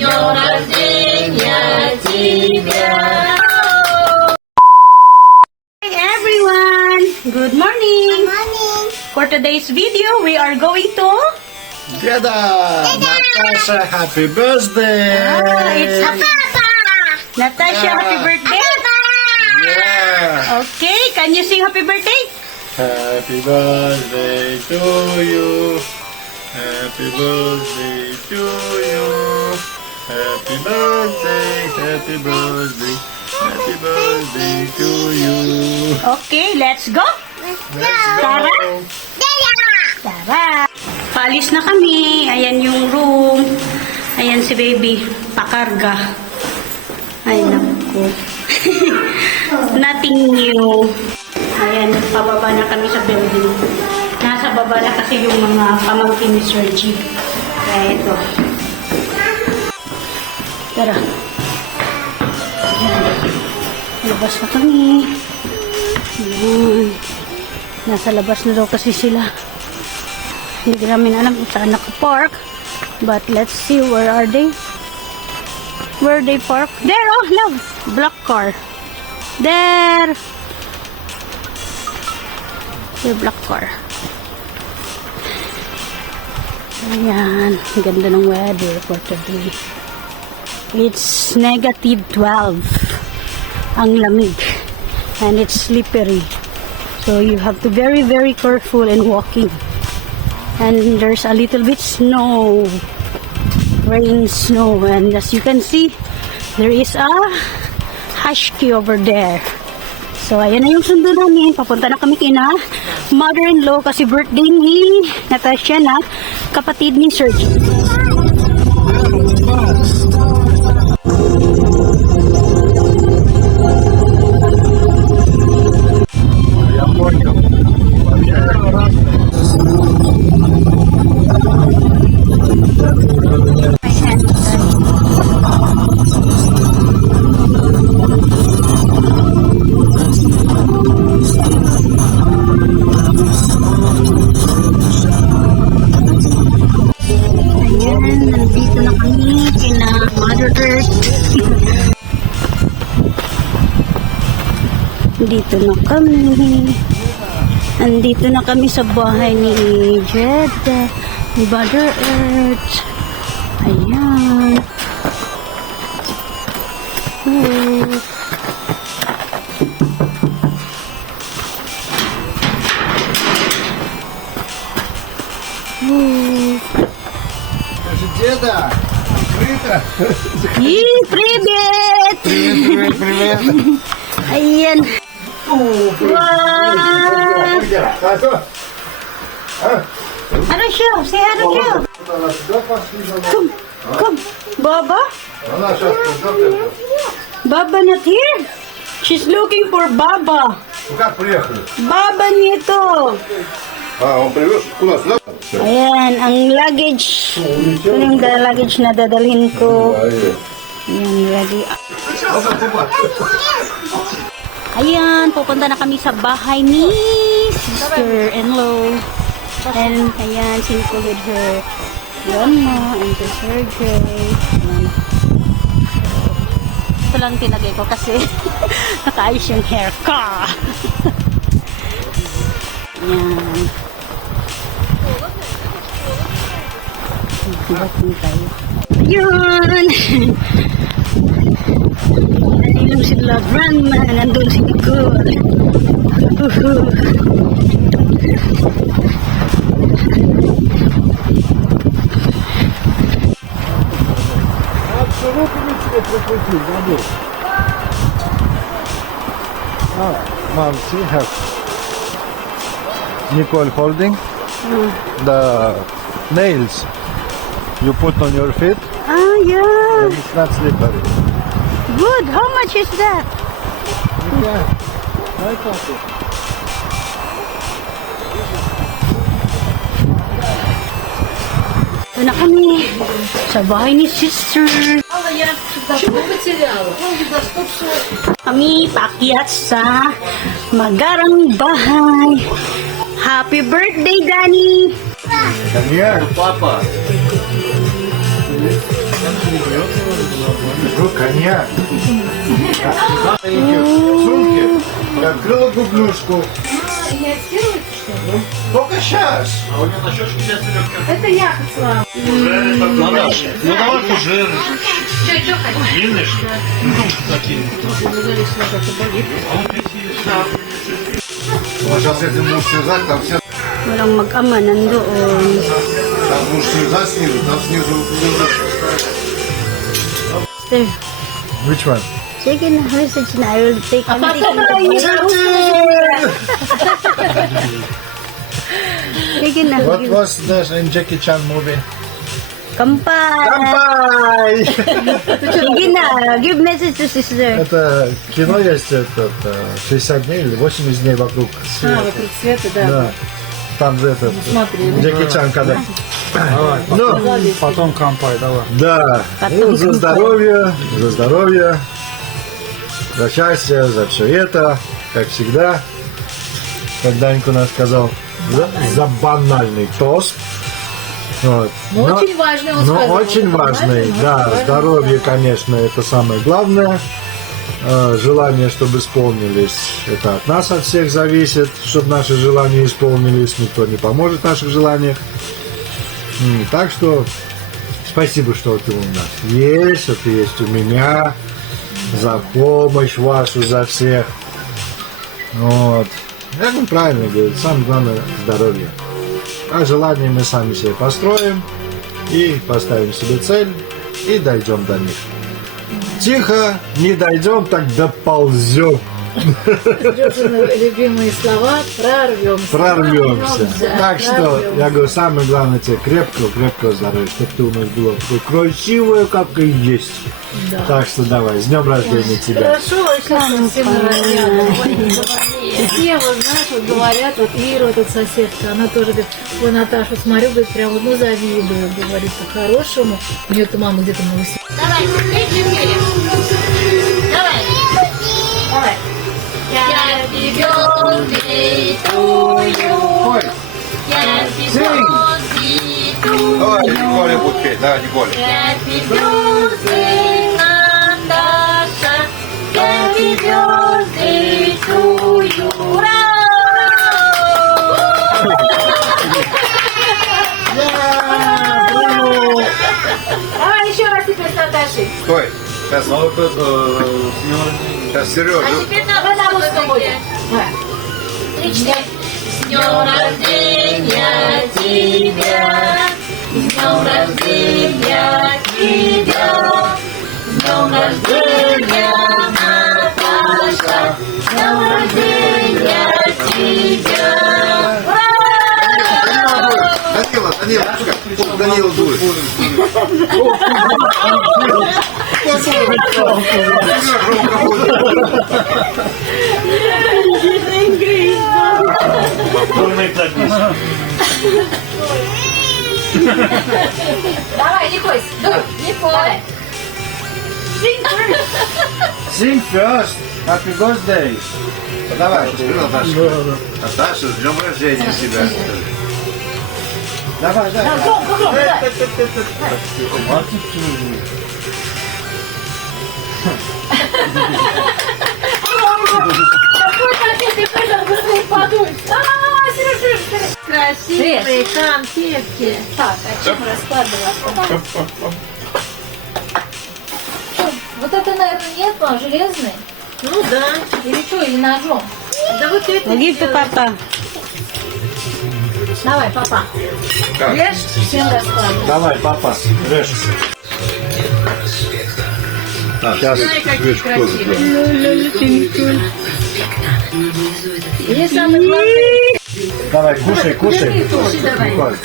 днем рождения тебя. Hi everyone! Good morning! Morning. For today's video, we are going to... Deda! Natasha, happy birthday! It's Natasha, happy birthday! Yeah! Okay, can you sing happy birthday? Happy birthday to you! Happy birthday to you! Happy birthday, happy birthday, happy birthday to you! Okay, let's go! Tara! Tara! Paalis na kami. Ayan yung room. Ayan si baby. Pakarga. Ay, naku. Nothing new. Ayan, pababa na kami sa building. Nasa baba na kasi yung mga pamangkin ni Sir G. Kaya ito. Tara. Ayan. Labas na kami. Ayan. Nasa labas na daw kasi sila. Hindi namin alam kung saan naka-park. But let's see, where are they? Where they park? There, oh, love. Black car. There. Their black car. Ayan. Ganda ng weather for today. It's -12. Ang lamig. And it's slippery. So you have to very, very careful in walking. And there's a little bit snow. Rain, snow. And as you can see, there is a husky over there. So, ayan na yung sundo namin. Papunta na kami kina mother-in-law kasi birthday ni Natasha na kapatid ni Serge. Nandito na kami kina Mother Earth. Dito na kami. Andito na kami sa bahay ni Jeddah, ni Mother Earth. Ayan. Деда! Привет! Привет! Привет, привет! Ayan. Wow! Ano siya? Say ano siya? Come. Baba? Baba not here. She's looking for Baba. Как приехали? Baba nito. Он привез? Куда? Сюда? Ayan, ang luggage. Ito yung luggage na dadalhin ko. Ayan, ready. Ayan, pupunta na kami sa bahay ni sister-in-law. And ayan, sinko with her grandma and the surgery. Ayan. Ito lang tinagay ko kasi nakaayos yung hair ko. Ayan. Batin tayo. Ayun! Nandun sila grandma, nandun si Nicole. Mom, see her. Nicole holding the nails you put on your feet Ah, yeah. and it's not slippery. Good. How much is that? Yeah. I thought it. Ito na kami sa bahay ni sister. Kami paakyat sa magarang bahay. Happy birthday, Danny! Come here. Папа. Коньяк. В сумке. Я открыла губнушку. Только сейчас. Это я хотела. Наташа, ну давай уже. Длинный что ли? Ну, такие. Вот сейчас этим будешь связать, там все. Walang mag-ama nandoon. Там будешь связать снизу, там снизу. Sir, Which one? sige na, message na. I will take everything. Sige na. What was the Jackie Chan movie? Kampai! Кампай! Sige na, give message to sister. Это кино есть, этот, 60 дней или 80 дней вокруг света. Вокруг света, да. Да. Там же этот Смотрели. Джеки Чан когда. Давай, Ну, потом компай, давай. да. Ну, за здоровье, за здоровье, за счастье, за все это, как всегда. Как Данька нас сказал, за банальный тост. Вот. Но очень важный он Но сказал. очень важный, Важный, да. важный. Здоровье, конечно, это самое главное. Желание, чтобы исполнились, это от нас, от всех зависит, чтобы наши желания исполнились. Никто не поможет в наших желаниях. Так что спасибо, что ты у нас есть, что ты есть у меня, за помощь вашу, за всех. Вот. Я говорю, правильно говорит, самое главное здоровье. А желания мы сами себе построим и поставим себе цель и дойдем до них. Тихо, не дойдем, так доползем, Сережины любимые слова «прорвемся». прорвемся. Да, Так что, прорвемся. я говорю, самое главное тебе крепкого здоровья, чтобы ты у нас была такой красивая, как и есть. Да. Так что давай, с днем рождения тебя. Хорошо, сейчас все мы рядом. Все, вот знаешь, вот говорят, вот Ира, вот эта соседка, она тоже говорит, ой, Наташу смотрю, говорит, прям вот, ну, завидую, говорит, по-хорошему. У нее-то мама где-то на Руси. Давай, третий фильм. Давай. Давай. Happy birthday to you. Ой, Happy Sing. birthday to you. Николя будет петь, да, Николя. Happy birthday, Наташа. Happy birthday to you. Ура! Давай еще раз теперь с Наташей. Стой, сейчас, сейчас Сережа. А теперь на русском будет. 3-4. С днем рождения тебя! С днем рождения тебя! С днем рождения, Наташа! С днем рождения тебя! Ура! Данила, пускай. Данила дует. Давай, не бойся, дуй, не бойся. Sing first. Happy birthday. Давай, Наташа. Наташа, с днем рождения тебя. Давай, давай. Какой конфеты хотел быстрее подуть. Сережа, красивые конфетки. Так, а чем раскладывать? Вот это, наверное, нет, а железный? Ну да. Или что, или ножом? Да вот это. Give to Papa. Давай, папа. Как? Режь, всем раскладывай. Давай, папа, режь. Сейчас Смотри, какие красивые. И самый главный. Давай, кушай, кушай. Кушай давай. Николь.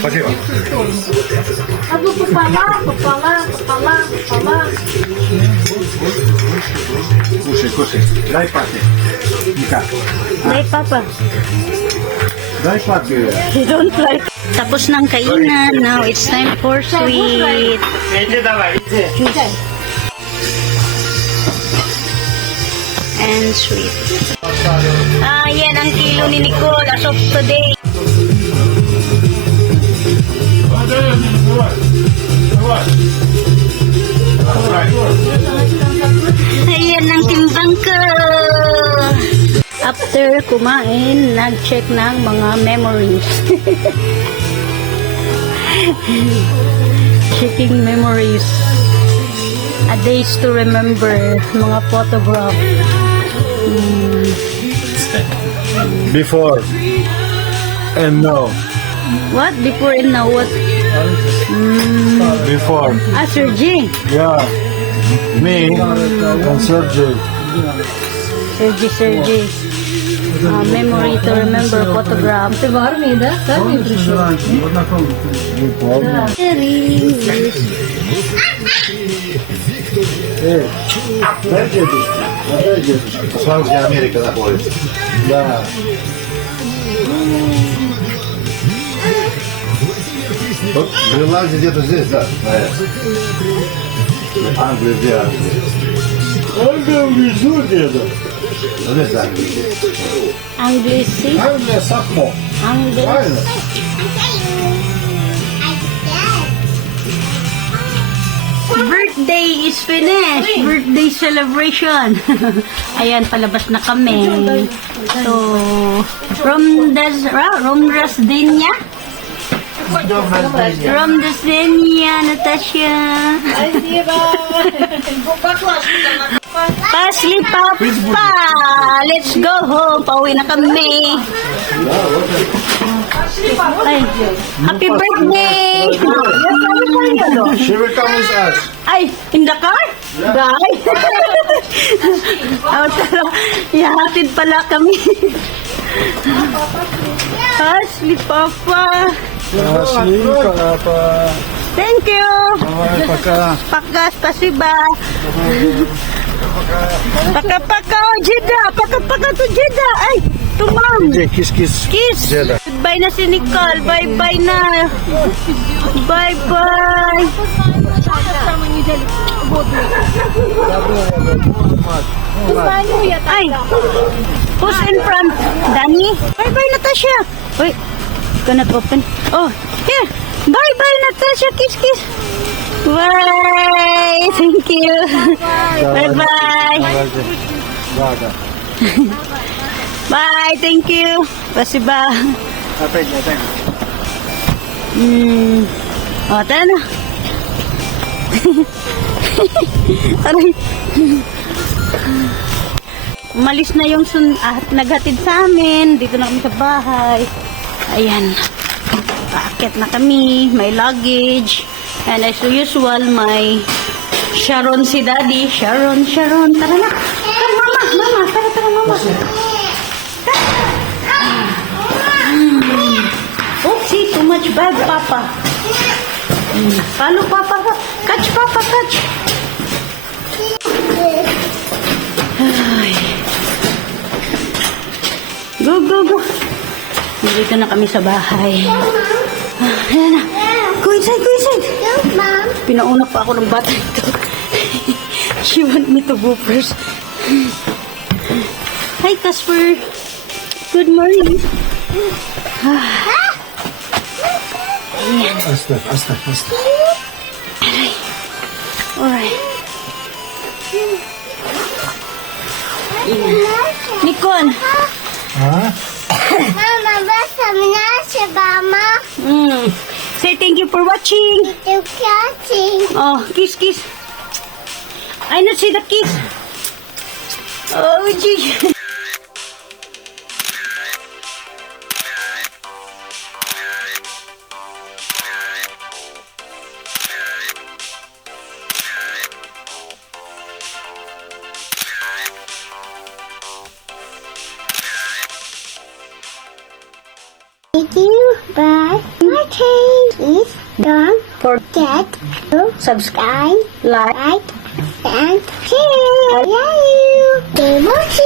Спасибо. А ну пополам, пополам, пополам, пополам. Кушай, кушай. Дай папе. Ника, Hey, Papa. дай папе. You don't like... Tapos ng kainan. Now it's time for sweet. Иди давай, иди. And sweet. Ah, yan ang kilo ni Nicole as of today. go! After kumain, nag-check ng mga memories. Checking memories. A days to remember. Mga photograph. Before and now. What? Before and now? What? Before. Sir G. Yeah. Me and Sergey. Sergey. Memory to remember photograph. Ты в армии, да? В армию пришел? Не помню. Дай дедушке. Дай дедушке. Посмотри, где Америка находится. Да. Вот Гренландия где-то здесь, да? Англия где Англия? Англия внизу где-то. Здесь Англия. Anglisi. Англия Сахмо. Anglis. Правильно? Birthday is finished. Birthday celebration. Ayan, palabas na kami. So, from Rasdenia. From Rasdenia, Natasha. Pasli Papa. Let's go home. Pauwi na kami. Ay, happy birthday! She will come with us. Ay, in the car? Guy? Ihatid pala kami. Asli Papa. Asli Papa. Thank you. Пока. Paka, spasiba. Paka, Jeddah. Paka to Jeddah. Ay, tumam. Kiss. Kiss. Jeddah. Goodbye na si Nicole. Bye-bye na. Bye-bye. Ay, who's in front? Danny? Bye-bye, Natasha. Wait, cannot open. Oh, here. Bye-bye, Natasha. Kiss. Bye. Thank you. Bye-bye. Bye. Thank you. Pasiba. O, tara na. Aray. Umalis na yung naghatid sa amin. Dito na kami sa bahay. Ayan. Paakit na kami. May luggage. And as usual, may Sharon si Daddy. Sharon. Tara na. Tara, mama. Tara, mama. Oopsie, too much bag, Papa. Follow, Papa. Catch, Papa, catch. Ay. Go. Dito na kami sa bahay. Ayan na. Go inside. Pinauna pa ako ng bata ito. She want me to go first. Hi, Casper. Good morning. Ayan. Asta. Alright. Ayan. Nicole. Ha? Mama, basta na si Mama. Say thank you for watching. You're catching. Oh, kiss. I not see the kiss. Oh, gee. Thank you, but my change is don't forget to subscribe, like, and share. Love you.